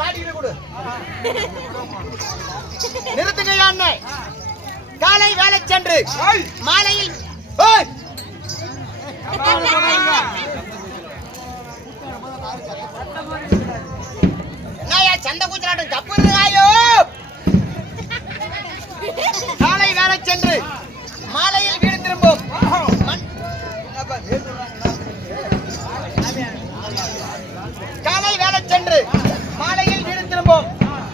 பாட்டிக்கிட்ட கொடு. நிறுத்துங்க அண்ணே. காலை வேலை சென்று மாலையில் சண்டை கூச்சலாட்டம் தப்பு இல்லையோ. காலை வேலை சென்று மாலையில் வீடு திரும்பும். காலை வேலை சென்று மாலையில் வீடு திரும்பும்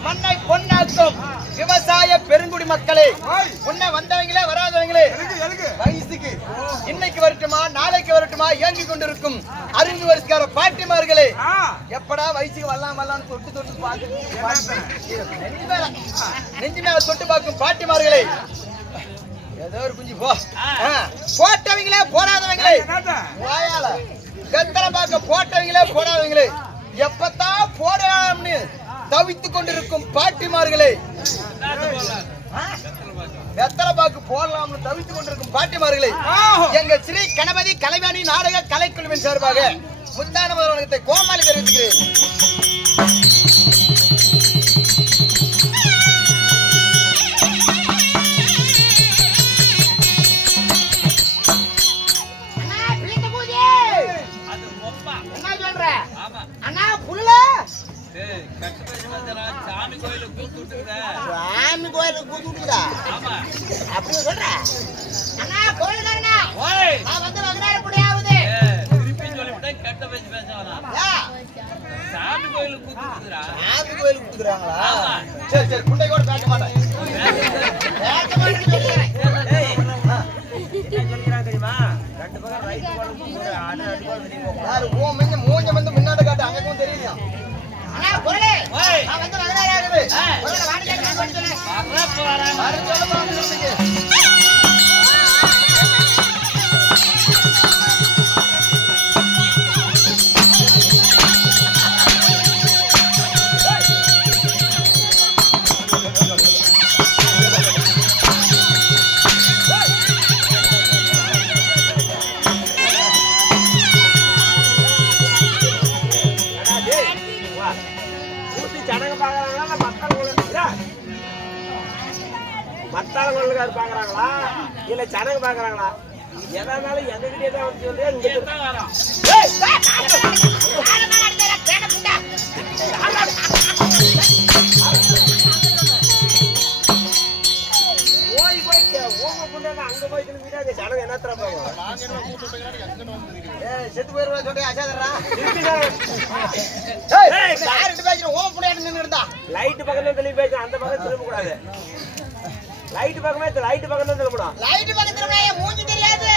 மண்ணை பொன்னாக்கும் விவசாய பெருங்குடி மக்களே, முன்ன வந்தவங்களே வராதவங்களே, வயசுக்கு இன்னைக்கு வரட்டுமா நாளைக்கு வரட்டுமா இயங்கி கொண்டிருக்கும் 60 வருஷக்கார பாட்டிமார்களே, எப்படா வயசுக்கு வரலாம் தொட்டு தொட்டு நெஞ்சு மேல தொட்டு பார்க்கும் பாட்டிமார்களே, ஏதோ ஒரு குஞ்சு போட்டவங்களே போடாதவங்களே, கத்தலை பார்க்க போட்டவங்களே போடாதவங்களே, எப்பத்தான் போடலாம்னு தவித்துக் கொண்டிருக்கும் பாட்டிமார்களே, வெத்தலை பாக்கு போடலாம்னு தவித்துக் கொண்டிருக்கும் பாட்டிமார்களே, எங்க ஸ்ரீ கணபதி கலைவாணி நாடக கலைக்குழுவின் சார்பாக முத்தான வணக்கத்தை கோமாளி தெரிவித்துக்கிறேன். சாமி கோயிலுக்கு கூத்துக்குதா அப்படி சொல்ற அண்ணா கோயிலுக்காரனா நான் வந்து வகனார புடியாவுது திருப்பி சொல்லிட்டேன் கெட்ட பேசி பேசவனா சாமி கோயிலுக்கு கூத்துக்குதுடா சாமி கோயிலுக்கு கூத்துறாங்களா சரி சரி குண்டை கூட காட்ட மாட்டேன் காட்ட மாட்டேன்னு சொல்றேன் ஏய் சொல்றா தெரியுமா ரெண்டு பக்கம் ரைட் போல கூத்துற ஆடு அடி போல வெளிய போ யாரு மூஞ்ச வந்து முன்னாடி காட்டு அங்கக்கும் தெரியலையா அண்ணா கோயிலே நான் வந்து வகனார ஆகுது கோயில வாடி கேட்டு நான் சொல்லு வர சொல்ல பாருங்க மத்தால கொள்ளுக்காரு பாக்குறாங்களா இல்ல சனங்க பாக்குறாங்களா எதனாலும் எங்ககிட்டே தான் வந்து சொல்லி போய் போயிட்டு ஓங்க புண்டாங்க அங்க போயிட்டு வீடாங்க சனங்க என்ன தரப்பாங்க செத்து போயிருவா சொல்லி அசாதரா ஓம் புண்டையாட்டு நின்று இருந்தா லைட் பக்கத்துல தெளிவு பேச அந்த பக்கம் திரும்ப கூடாது லைட் பக்கமே லைட் பக்கம் தான் திரும்பணும் லைட் பக்கம் திரும்ப மூஞ்சி தெரியாது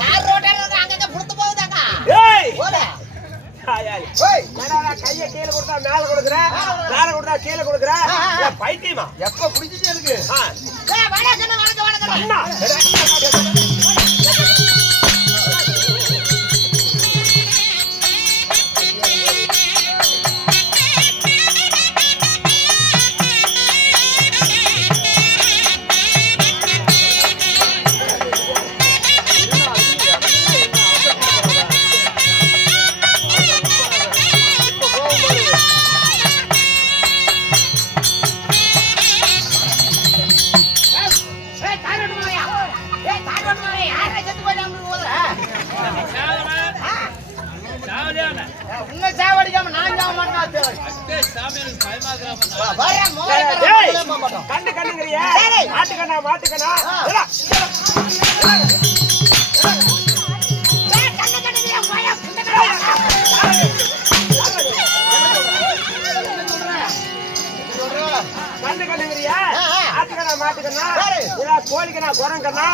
கார் ரோட்டல அங்கங்க புடுத்து போகுதாக்கா ஏய் போல ஆயாலி ஓய் என்னடா கைய கீழ கொடுத்தா மேல கொடுக்குற மேல கொடுத்தா கீழ கொடுக்குற பைத்தியமா எப்ப புடிச்சிச்சு எனக்கு ஏய் வாடா சொன்ன வணக்கம் அண்ணா கோழிக்கண்ணா குரங்கண்ணா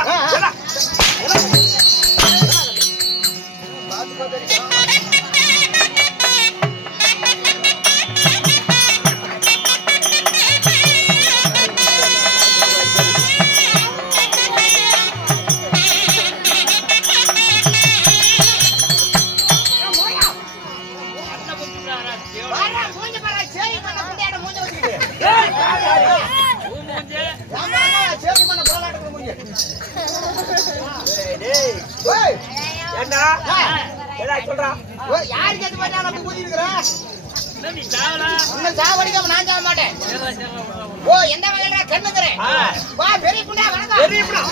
இன்னும் சாவடிக்காம நான் சாவ மாட்டேன். ஓ எந்த வகையில கண்ணுக்கிறேன். வா பெரிய புண்டா வணக்கம். பெரிய புண்டா.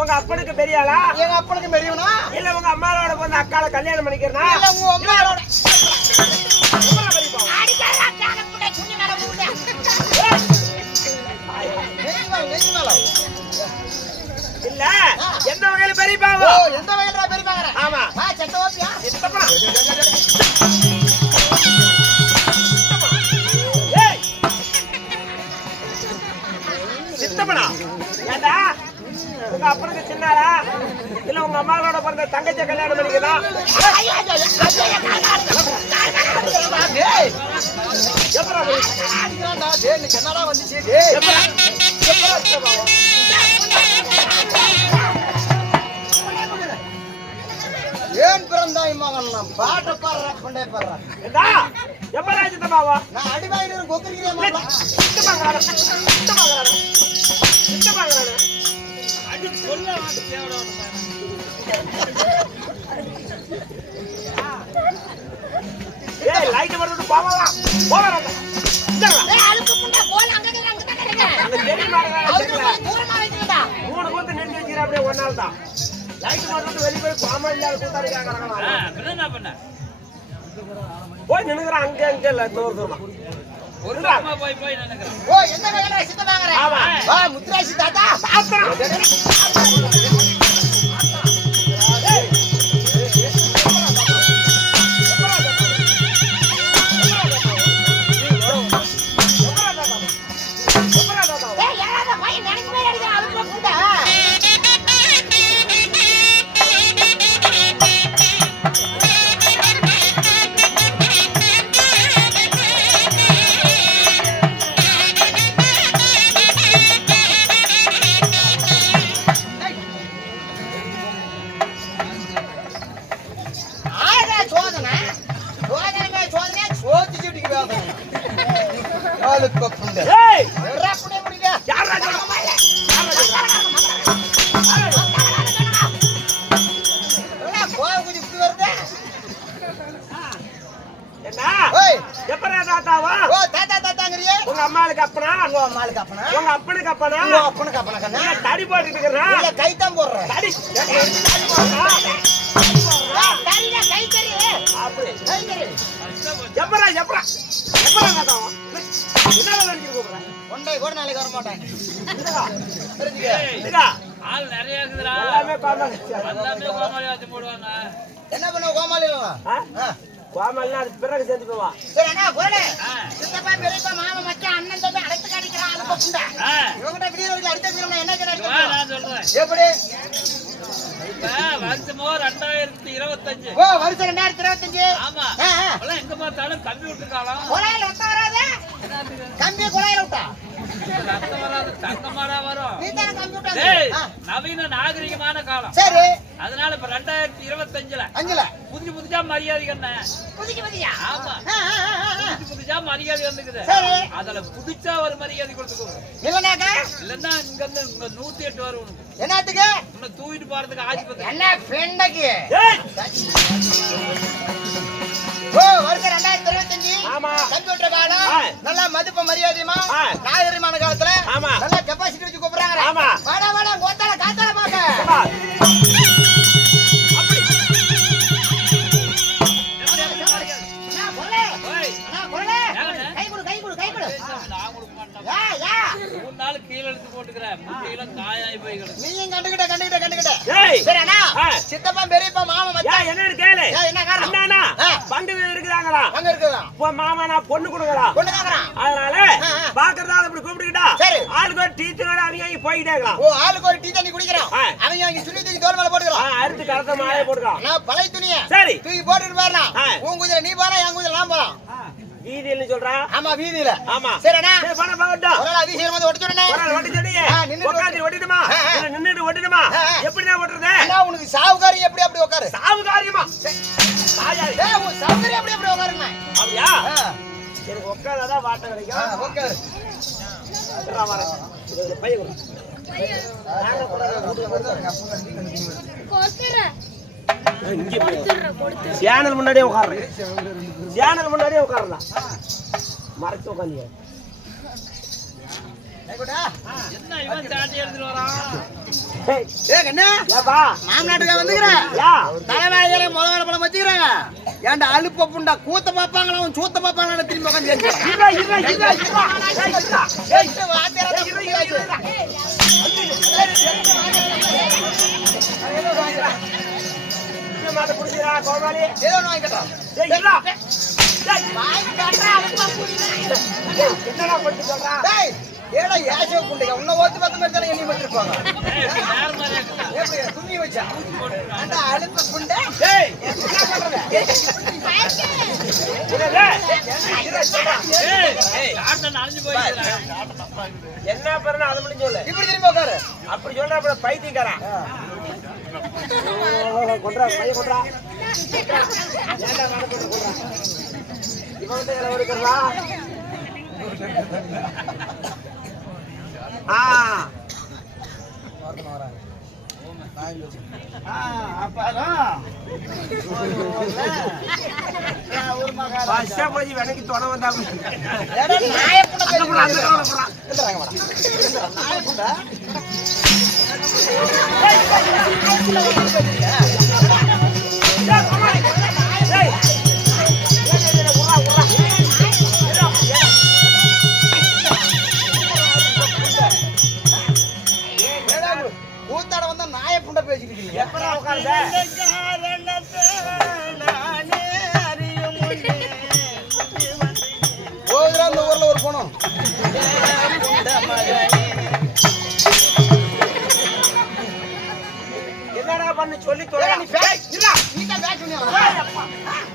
உங்க அப்பனுக்கு பெரியாளா? எங்க அப்பனுக்கு பெரியவனா? இல்ல உங்க அம்மாவோட பொண்ணு அக்கால கல்யாணம் பண்ணிக்கிறனா? இல்ல உங்க அம்மாவோட இல்ல எந்த வகையில பெரியப்பாவோ? எந்த வகையில பெரியப்பாங்கற? ஆமா. சட்டோப்பியா? சித்தப்பா. சித்தப்பனா? ஏண்டா உங்க அப்பனுக்கு சின்னாரா? இல்ல உங்க அம்மாவோட பிறந்த தங்கச்சியை கல்யாணம் பண்ணிக்கிறா? என்னடா வந்துச்சு? ஏன் பிறந்தாய் மகன்? நான் பாட்ட பாடுற பண்டே பாடுறேன். எப்படா சித்தப்பாவா? நான் அடிவாயிட்டு கொத்திருக்கிறேன். லைட் வருது போவான் போவான். மூணு கூத்து நின்று வச்சுக்கிற அப்படியே ஒரு நாள் தான் லைட் மட்டும் வெளியே போய் பாமா இல்லாத கூத்தாடி போய் நின்னுக்கிறான். அங்க அங்க இல்ல தூரமா ஓ என்ன வகையில சித்தமாங்கற? முத்துராசி தாத்தா உங்க அம்மாளுக்கு அப்பனா? உங்க அப்பனுக்கு அப்பனா? தடி போட்டுட்டு இருக்கிறா? கை தான் போடுற தடி எப்பரா எப்பரா எப்பரா தாத்தாவா? என்ன நினைச்சிட்டு கூப்பிடுறேன்? ஒன்றை கூட நாளைக்கு வர மாட்டேன். ஆள் நிறைய இருக்குதுடா. எல்லாமே கோமாளி வாத்தி போடுவாங்க. என்ன பண்ணுவோம் கோமாளி? கோமாளினா அது பிறகு சேர்ந்து போவா. சரி அண்ணா போடு. சித்தப்பா பெரியப்பா மாமா மச்சான் அண்ணன் தம்பி அழைத்து காட்டிக்கிறான். அது பக்குண்டா இவங்கிட்ட வீடியோ வரைக்கும் அடித்த வீரம் என்ன கேட்டா நான் சொல்றேன். எப்படி இப்ப வருஷமோ 2025. ஓ வருஷம் 2025. ஆமா. எல்லாம் எங்க பார்த்தாலும் கம்ப்யூட்டர் காலம். குழாயில ரத்தம் வராது. கம்பி குழாயில விட்டா ரத்தம் வராது. தங்கமாடா வரும். நீ தான கம்ப்யூட்டர். நவீன நாகரிகமான காலம். சரி. அதனால இப்ப 2025ல அஞ்சல புதுசா மரியாதை என்ன? புதியா? ஆமா. புதுசா மரியாதை வந்துக்குது. சரி. அதுல புதுசா ஒரு மரியாதை கொடுத்துக்கோங்க. இல்லனாக்கா? இல்லன்னா இங்க இருந்து 108 வரும் உனக்கு. என்னத்துக்கு? உன்னை தூக்கிட்டு போறதுக்கு ஆஸ்பத்திரி. என்ன பெண்டக்கு? ஓ வருஷம் 2025. ஆமா. கம்ப்யூட்டர் காலம். நல்ல மதிப்பு மரியாதையுமா நாகரிகமான காலத்துல நல்ல கெபாசிட்டி வச்சு கூப்பிடுறாங்க. ஆமா. வாடா வாடா கோத்தால காத்தால பாக்க. 3 நாள் கீழ எடுத்து போட்டுக்கிறேன். முட்டையில காயாயி போய் கிடக்கு. நீயும் கண்டுக்கிட்ட. ஏய் சரி அண்ணா, ஆ. சித்தப்பா பெரியப்பா மாமா மச்சான் என்னன்னு கேளு. என்ன காரணம்? அண்ணா ஆ. பண்டிகை இருக்குதாங்களா? அங்க இருக்குதா? மாமா நான் பொண்ணு கொடுக்கறா. பொண்ணு கேக்குறான். அதனால ஆ. பாக்குறதா அப்படி கூப்பிட்டுக்கிட்டா சரி. ஆளுக்கு ஒரு டீச்சரோட அவங்க போயிட்டாங்களா. ஓ, ஆளுக்கு ஒரு டீ தண்ணி குடிக்கிறான். ஆ. அவங்க அங்க சுண்ணி தூக்கி தோல் மேல போட்டுக்கிறான். அறுத்து கலத்த மாலையை போட்டுக்கலாம். நான் பழைய துணிய சரி தூக்கி போட்டுட்டு பாருனா, ஆ. உன் குதிரை நீ போறா, என் குதிரை நான் போறான். வீதியில சொல்றா. ஆமா, வீதியில. ஆமா சரி அண்ணா, சரி போன பாக்கட்டும். ஒரு நாள் அதிசயம் வந்து ஒட்டிச்சுடனே. ஒரு நாள் ஒட்டி சொன்னீங்க. ஆ, நின்னுட்டு உட்கார்ந்து ஒட்டிடுமா? ஆ, ஆ. இல்ல நின்னுட்டு ஒட்டிடுமா? ஆ, ஆ. எப்படிதான் ஒட்டுறது? அண்ணா, உனக்கு சாவுகாரி எப்படி அப்படி உட்காரு. சாவு காரியமா? ஏய், உன் சாவுகாரி எப்படி அப்படி உட்காருங்க. அப்படியா? ஆ, எனக்கு உட்கார்ந்தாதான் வாட்டம் கிடைக்கும். உட்காரு. வர்றா, வரேன். இது பையன் கொடு. இங்க போய் சேனல் முன்னாடியே உட்கார்றேன். சேனல் முன்னாடியே உட்காரலாம். மறைச்சு உட்காந்து என்ன இவன் சாட்டி எடுத்துட்டு வரான்? ஏய் கண்ணா, ஏப்பா மாமநாட்டுக்கா வந்துக்கிறேன். யா தலைவாயில முதல்ல பழம் வச்சுக்கிறாங்க. ஏன்டா அலுப்ப புண்டா கூத்த பாப்பாங்களா, அவன் சூத்த பாப்பாங்களா திரும்பி உட்காந்து இருடா இருடா இருடா இருடா மாட்ட புடிச்சா கோமாளி ஏதோ வாங்கி கட்டா. ஏய் இருடா வாங்கி கட்டா. என்னடா பண்ணி சொல்றா? டேய், ஏடா ஏசோ புண்டைங்க உன்ன ஓத்து பத்த மாதிரி தானே எண்ணி வச்சிருப்பாங்க. நேர் மாதிரி இருக்குதா? எப்படி துணி வச்சா? ஏன்டா அலுப்ப புண்டை? ஏய் என்ன பண்றத? ஏய், காட்டை நனைஞ்சு போயிருக்கிறான். என்ன பண்ண அதை மட்டும் சொல்லு. இப்படி திரும்பி உட்காரு. அப்படி சொல்ற அப்புறம் பைத்தியக்காரன் கொன்றா பையன் கொன்றா ஏன்டா நடந்து கொன்றா இவன் வந்து எல்லாம் இருக்கிறதா எனக்கு தொட வந்தா ஏடா நாய புண்டை அந்த எந்திராங்க வாடா. நாய புண்டை. கூத்தாட வந்தா நாய புண்டை பேசிட்டு இருக்கீங்க. எப்படா உட்கார்ந்த போகுதுடா இந்த ஊர்ல ஒரு போனோம். என்னடா பண்ணு சொல்லி ஏய், தொலை நீ பேக் இல்ல, நீ தான் பேக் பண்ணி வா.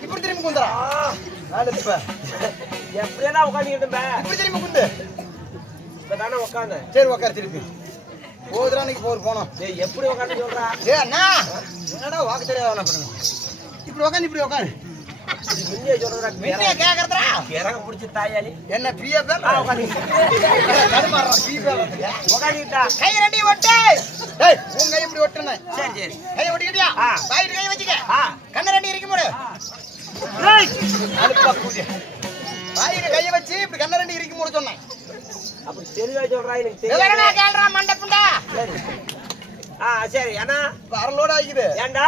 இப்படி திரும்பி குந்துடா. நாலுப்ப. எப்படியெல்லாம் உட்காந்துக்கிட்டு இருப்பேன் இப்படி திரும்பி குந்து. இப்பதானே உட்காந்து சரி உட்காரு திருப்பி. போகுதுடா இன்னைக்கு போனோம். எப்படி உட்காந்து சொல்றா ஏய் அண்ணா, என்னடா வாக்கு தெரியாதவனா பண்ணு. இப்படி உட்காந்து இப்படி உட்காரு. முன்னே சொல்றா மின்னிய கேக்குறடா. இறங்க பிடிச்சி தாயாளி என்ன பிஏ பேர் உட்காந்து கடுமாறா பிஏ பேர். உட்காந்துக்கிட்டா கை ரெண்டி ஒட்டு. டேய், உன் கை இப்படி ஒட்டுனே. சரி சரி கை ஒட்டிக்கிட்டியா? ஆ. வாயிட்டு கை வச்சுக்க. ஆ கண்ண ரெண்டி இருக்கு போடு. ஏய் அலுப்பா கூடி. வாயில கைய வச்சு இப்படி கண்ண ரெண்டி இருக்கு மூட சொன்னேன். அப்படி தெளிவா சொல்றா எனக்கு விவரமா தெரியும் கேளுடா மண்டை புண்டா. சரி சரி அண்ணா வரலோட ஆகிது. ஏண்டா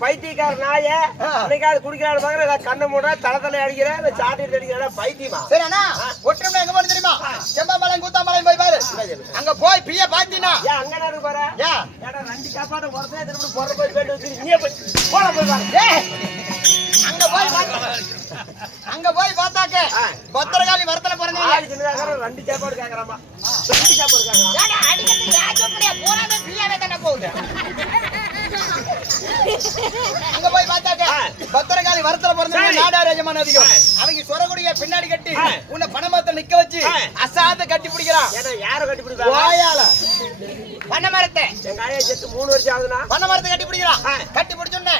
பைத்தியக்கார நாய அன்னைக்காவது குடிக்கிறாள் பாக்குற கண்ணை மூட தலை அடிக்கிறேன் சாட்டிட்டு அடிக்கிறா பைத்தியமா சரி அண்ணா, ஒட்டுறோம்னா எங்க போறது தெரியுமா? செம்பாபாளையம் கூத்தாம்பாளையம் போய் பாரு. அங்க போய் பிஏ பாத்தீனா ஏன் அங்க நடக்கு பாரு ஏன்? ஏடா ரெண்டு சாப்பாடு ஒருத்தே திரும்ப போற போய் போயிட்டு வச்சு நீ போய் போட போய் பாரு ஏய், அங்க போய் பார்த்தா அங்க போய் பார்த்தாக்க பத்திரகாளி வரத்துல பிறந்தவங்க. ஆளு சின்னதாக ரெண்டு சாப்பாடு கேக்குறாமா ரெண்டு சாப்பாடு கேக்குறான் ஏடா அடிக்கிறது யார் சொன்னீங்க? போறாமே பிஏவே தானே போகுது. அங்க போய் பார்த்தாக்க பத்திரகாளி வரத்துல பிறந்தவங்க நாடார் எஜமான அதிகம். அவங்க சொரகுடிய பின்னாடி கட்டி உன்னை பணமரத்தை நிக்க வச்சு அசாத கட்டி பிடிக்கிறான். ஏன்னா யாரை கட்டி பிடிப்பா வாயால பண்ண மரத்தை எங்க ஆயா செத்து 3 வருஷம் ஆகுதுன்னா பண்ண மரத்தை கட்டி பிடிக்கிறான். கட்டி பிடிச்சோன்னே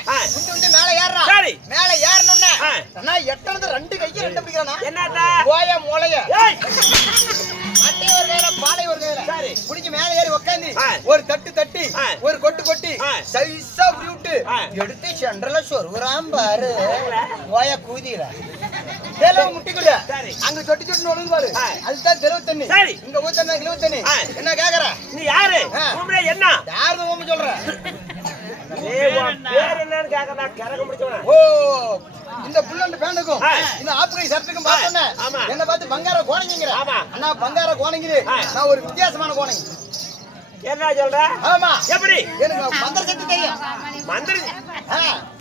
உண்டு மேல ஏறான். சரி மேல ஏறணும்னே நான் எட்டனது ரெண்டு கைக்கு ரெண்டு பிடிக்கிறானா? என்னடா கோய மூளைய ஏய் அட்டை ஒரு கையில பாலை ஒரு கையில சரி புடிச்சு மேல ஏறி உட்காந்து ஒரு தட்டு தட்டி ஒரு கொட்டு கொட்டி சைஸா உரி விட்டு எடுத்து சென்றல சொருகுறான் பாரு. கோய கூதியில தெலுவு முட்டிக்குள்ள சரி அங்க சொட்டி சொட்டு ஒழுங்கு பாரு. அதுதான் தெலுவு தண்ணி. சரி இங்க ஊத்தண்ணா கிலோ தண்ணி. என்ன கேக்குற? நீ யாரு உம்ரே என்ன யாரு உண்மை சொல்ற? ஏய், உன் பேர் என்னன்னு கேக்குறா, கரகம் முடிச்சவன. ஓ இந்த புல்லண்ட் பேண்டுக்கும் இந்த ஆப்கை ஷர்ட்டுக்கும் பார்த்தோன்னே ஆமா. என்ன பார்த்து பங்கார கோணங்கிற ஆமா. அண்ணா பங்கார கோணங்கிரு நான் ஒரு வித்தியாசமான கோணங்கி என்ன சொல்ற? ஆமா எப்படி? எனக்கு மந்திர சக்தி தெரியும்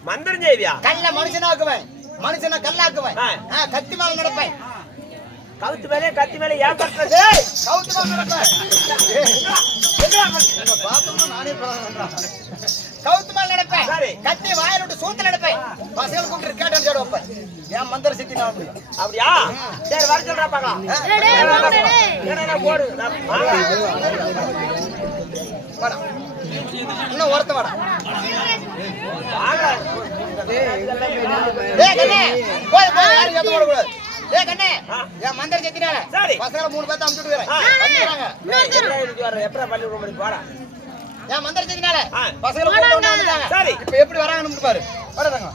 மந்திரம் செய்வியா? கல்ல மனுஷனாக்குவேன் மனுஷனை கல்லாக்குவேன் கத்தி மேல நடப்பேன் கவுத்து மேலே கத்தி மேலே ஏன் கட்டுறது? கவுத்து மேல நடப்பேன் பார்த்தோம்னா நானே கவுத்து மேல நடப்பேன் சரி. கத்தி வாயில விட்டு சூத்துல நடப்பேன் பசங்களை கூப்பிட்டு கேட்டேன்னு சொல்ல வைப்பேன் என் மந்திர சக்தி நான் முடியும் அப்படியா? சரி வர சொல்றா பார்க்கலாம். என்னடா போடு. வாடா இன்னும் ஒருத்த வாடா டேய் கண்ணே போய் போய் யாரும் கேட்க கூடாது டேய் கண்ணே என் மந்திர சக்தினால சரி. பசங்களை 3 பேத்த அமுச்சு விட்டுறேன் வந்துறாங்க எப்படா பள்ளி விட முடியும்? போடா. என் மந்திர சக்தினால பசங்களை கூப்பிட்டு வந்துட்டாங்க சரி. இப்போ எப்படி வராங்கன்னு பாரு வாடா தங்க